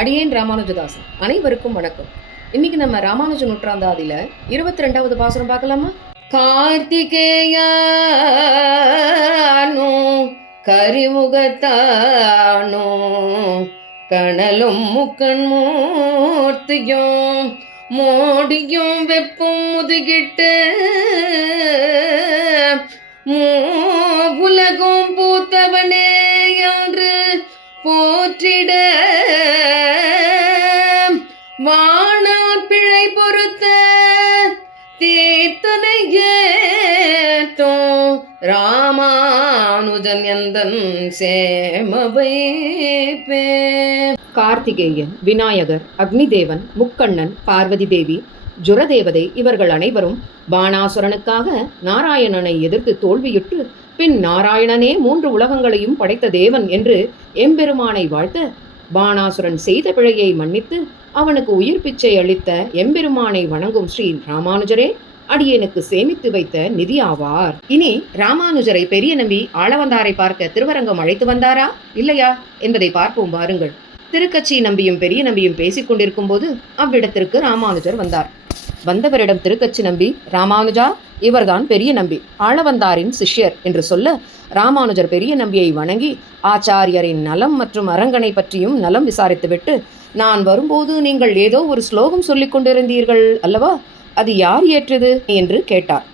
அடியேன் ராமானுஜதாசன். அனைவருக்கும் வணக்கம். இன்னைக்கு நம்ம ராமானுஜ நூற்றாந்தாதில 22வது பாசுரம் பார்க்கலாமா? கார்த்திகேயானோ கரிமுகத்தானோ கணலும் முக்கண் மூர்த்தியும் மோடியும் வெப்பும் முதுகிட்டு உலகும் பூத்தவனே என்று போற்றிட வானார் பிழை பொறுத்த தீர்த்தனையேத்தோ ராமானுஜன் எந்தன் சேமவை. கார்த்திகேயன், விநாயகர், அக்னிதேவன், முக்கண்ணன், பார்வதி தேவி, ஜுரதேவதை இவர்கள் அனைவரும் பாணாசுரனுக்காக நாராயணனை எதிர்த்து தோல்வியுற்று பின் நாராயணனே 3 உலகங்களையும் படைத்த தேவன் என்று எம்பெருமானை வாழ்த்த, பாணாசுரன் செய்த பிழையை மன்னித்து அவனுக்கு உயிர் பிச்சை அளித்த எம்பெருமானை வணங்கும் ஸ்ரீ ராமானுஜரே அடியேனுக்கு சேமித்து வைத்த நிதி ஆவார். இனி ராமானுஜரை பெரிய நம்பி ஆளவந்தாரை பார்க்க திருவரங்கம் அழைத்து வந்தாரா இல்லையா என்பதை பார்ப்போம் வாருங்கள். திருக்கச்சி நம்பியும் பெரிய நம்பியும் பேசிக் கொண்டிருக்கும் போது அவ்விடத்திற்கு ராமானுஜர் வந்தார். வந்தவரிடம் திருக்கச்சி நம்பி, ராமானுஜா, இவர்தான் பெரிய நம்பி, ஆளவந்தாரின் சிஷ்யர் என்று சொல்ல, ராமானுஜர் பெரிய நம்பியை வணங்கி ஆச்சாரியரின் நலம் மற்றும் அரங்கனை பற்றியும் நலம் விசாரித்துவிட்டு, நான் வரும்போது நீங்கள் ஏதோ ஒரு ஸ்லோகம் சொல்லிக் கொண்டிருந்தீர்கள் அல்லவா, அது யார் இயற்றியது என்று கேட்டார்.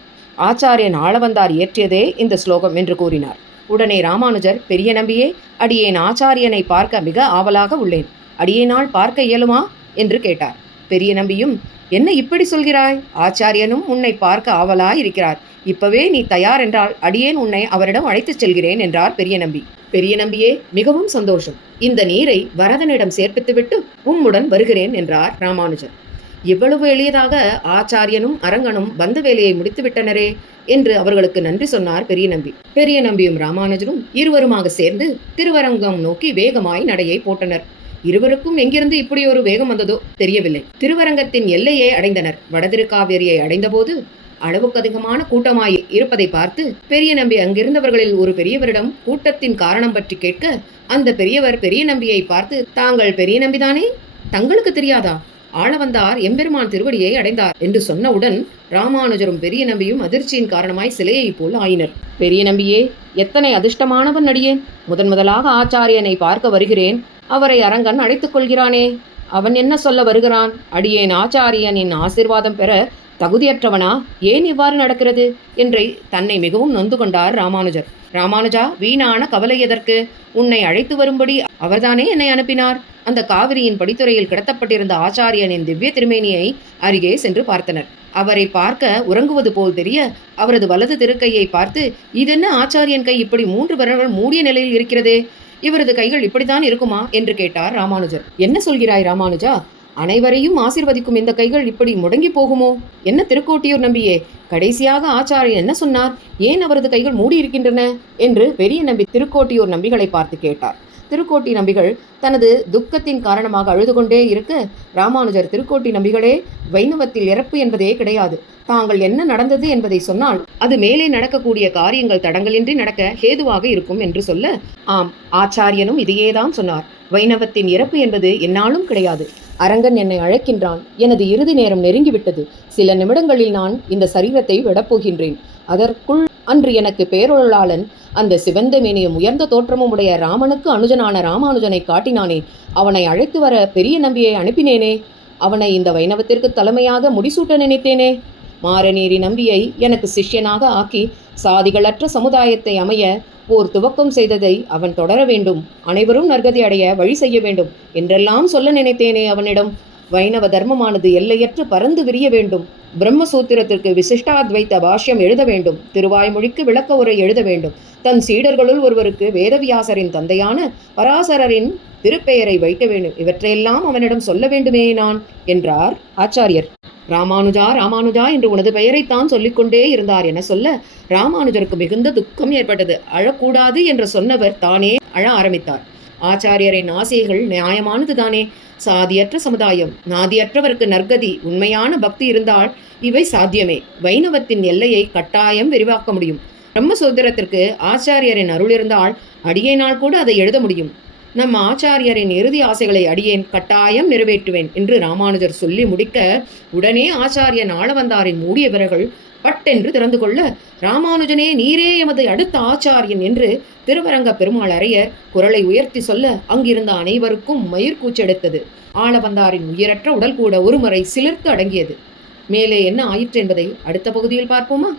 ஆச்சாரியன் ஆளவந்தார் இயற்றியதே இந்த ஸ்லோகம் என்று கூறினார். உடனே ராமானுஜர், பெரிய நம்பியே, அடியேன் ஆச்சாரியனை பார்க்க மிக ஆவலாக உள்ளேன், அடியேனால் பார்க்க இயலுமா என்று கேட்டார். பெரிய நம்பியும், என்ன இப்படி சொல்கிறாய்? ஆச்சாரியனும் உன்னை பார்க்க ஆவலாய் இருக்கிறார். இப்பவே நீ தயார் என்றால் அடியேன் உன்னை அவரிடம் அழைத்துச் செல்கிறேன் என்றார் பெரிய நம்பி. பெரிய நம்பியே, மிகவும் சந்தோஷம். இந்த நீரை வரதனிடம் சேர்ப்பித்துவிட்டு உம்முடன் வருகிறேன் என்றார் ராமானுஜர். இவ்வளவு எளியதாக ஆச்சாரியனும் அரங்கனும் வந்த வேலையை முடித்து விட்டனரே என்று அவர்களுக்கு நன்றி சொன்னார் பெரிய நம்பி. பெரிய நம்பியும் ராமானுஜரும் இருவருமாக சேர்ந்து திருவரங்கம் நோக்கி வேகமாய் நடையை போட்டனர். இருவருக்கும் எங்கிருந்து இப்படி ஒரு வேகம் வந்ததோ தெரியவில்லை. திருவரங்கத்தின் எல்லையை அடைந்தனர். வடதிருக்காவேரியை அடைந்தபோது அளவுக்கு அதிகமான கூட்டமாய் இருப்பதை பார்த்து பெரிய நம்பி அங்கிருந்தவர்களில் ஒரு பெரியவரிடம் கூட்டத்தின் காரணம் பற்றி கேட்க, அந்த பெரியவர் பெரிய நம்பியை பார்த்து, தாங்கள் பெரிய நம்பிதானே, தங்களுக்கு தெரியாதா? ஆளவந்தார் எம்பெருமான் திருவடியை அடைந்தார் என்று சொன்னவுடன் ராமானுஜரும் பெரிய நம்பியும் அதிர்ச்சியின் காரணமாய் சிலையை போல் ஆயினர். பெரிய நம்பியே, எத்தனை அதிர்ஷ்டமானவன் அடியேன். முதலாக ஆச்சாரியனை பார்க்க வருகிறேன். அவரை அரங்கன் அழைத்துக் கொள்கிறானே, அவன் என்ன சொல்ல வருகிறான்? அடியேன் ஆச்சாரியனின் ஆசீர்வாதம் பெற தகுதியற்றவனா? ஏன் இவ்வாறு நடக்கிறது என்று தன்னை மிகவும் நொந்து கொண்டார் ராமானுஜர். ராமானுஜா, வீணான கவலை எதற்கு? உன்னை அழைத்து வரும்படி அவர்தானே என்னை அனுப்பினார். அந்த காவிரியின் படித்துறையில் கிடத்தப்பட்டிருந்த ஆச்சாரியனின் திவ்ய திருமேனியை அருகே சென்று பார்த்தனர். அவரை பார்க்க உறங்குவது போல் தெரிய அவரது வலது திருக்கையை பார்த்து, இதென்ன ஆச்சாரியன் கை இப்படி 3 விரல்கள் மூடிய நிலையில் இருக்கிறதே, இவரது கைகள் இப்படித்தான் இருக்குமா என்று கேட்டார் ராமானுஜர். என்ன சொல்கிறாய் ராமானுஜா? அனைவரையும் ஆசீர்வதிக்கும் இந்த கைகள் இப்படி முடங்கி போகுமோ? என்ன திருக்கோட்டியூர் நம்பியே, கடைசியாக ஆச்சாரியன் என்ன சொன்னார்? ஏன் அவரது கைகள் மூடி இருக்கின்றன என்று பெரிய நம்பி திருக்கோட்டியூர் நம்பிகளை பார்த்து கேட்டார். திருக்கோட்டி நம்பிகள் தனது துக்கத்தின் காரணமாக அழுது கொண்டே இருக்க, ராமானுஜர், திருக்கோட்டி நம்பிகளே, வைணவத்தில் இறப்பு என்பதே கிடையாது. தாங்கள் என்ன நடந்தது என்பதை சொன்னால் அது மேலே நடக்கக்கூடிய காரியங்கள் தடங்களின்றி நடக்க ஹேதுவாக இருக்கும் என்று சொல்ல, ஆம், ஆச்சாரியனும் இதையேதான் சொன்னார். வைணவத்தின் இறப்பு என்பது என்னாலும் கிடையாது. அரங்கன் என்னை அழைக்கின்றான். எனது இறுதி நேரம் நெருங்கிவிட்டது. சில நிமிடங்களில் நான் இந்த சரீரத்தை விடப்போகின்றேன். அதற்குள் அன்று எனக்கு பேரொருளாளன் அந்த சிவந்த மேனியும் உயர்ந்த தோற்றமும் உடைய ராமனுக்கு அனுஜனான ராமானுஜனை காட்டினானே, அவனை அழைத்து வர பெரிய நம்பியை அனுப்பினேனே, அவனை இந்த வைணவத்திற்கு தலைமையாக முடிசூட்ட நினைத்தேனே. மாரநீரி நம்பியை எனக்கு சிஷ்யனாக ஆக்கி சாதிகளற்ற சமுதாயத்தை அமைய ஓர் துவக்கம் செய்ததை அவன் தொடர வேண்டும், அனைவரும் நற்கதி அடைய வழி செய்ய வேண்டும் என்றெல்லாம் சொல்ல நினைத்தேனே அவனிடம். வைணவ தர்மமானது எல்லையற்று பறந்து விரிய வேண்டும். பிரம்மசூத்திரத்திற்கு விசிஷ்டாத்வைத்த பாஷ்யம் எழுத வேண்டும். திருவாய்மொழிக்கு விளக்க உரை எழுத வேண்டும். தன் சீடர்களுள் ஒருவருக்கு வேதவியாசரின் தந்தையான பராசரரின் திருப்பெயரை வைக்க வேண்டும். இவற்றையெல்லாம் அவனிடம் சொல்ல வேண்டுமே நான் என்றார் ஆச்சாரியர். ராமானுஜா, ராமானுஜா என்று உனது பெயரைத்தான் சொல்லிக்கொண்டே இருந்தார் என சொல்ல ராமானுஜருக்கு மிகுந்த துக்கம் ஏற்பட்டது. அழக்கூடாது என்று சொன்னவர் தானே அழ ஆரம்பித்தார். ஆச்சாரியரின் ஆசைகள் நியாயமானது தானே. சாதியற்ற சமுதாயம், நாதியற்றவருக்கு நற்கதி, உண்மையான பக்தி இருந்தால் இவை சாத்தியமே. வைணவத்தின் எல்லையை கட்டாயம் விரிவாக்க முடியும். பிரம்மசூத்திரத்திற்கு ஆச்சாரியரின் அருள் இருந்தால் அடியேனால் கூட அதை எழுத முடியும். நம் ஆச்சாரியரின் இறுதி ஆசைகளை அடியேன் கட்டாயம் நிறைவேற்றுவேன் என்று ராமானுஜர் சொல்லி முடிக்க, உடனே ஆச்சாரியன் ஆளவந்தாரின் மூடிய விரல்கள் பட்டென்று திறந்து கொள்ள, ராமானுஜனே நீரே எமது அடுத்த ஆச்சாரியன் என்று திருவரங்க பெருமாள் அரையர் குரலை உயர்த்தி சொல்ல, அங்கிருந்த அனைவருக்கும் மயிர்கூச்செடுத்தது. ஆளவந்தாரின் உயிரற்ற உடல் கூட ஒருமுறை சிலிர்த்து அடங்கியது. மேலே என்ன ஆயிற்று என்பதை அடுத்த பகுதியில் பார்ப்போமா?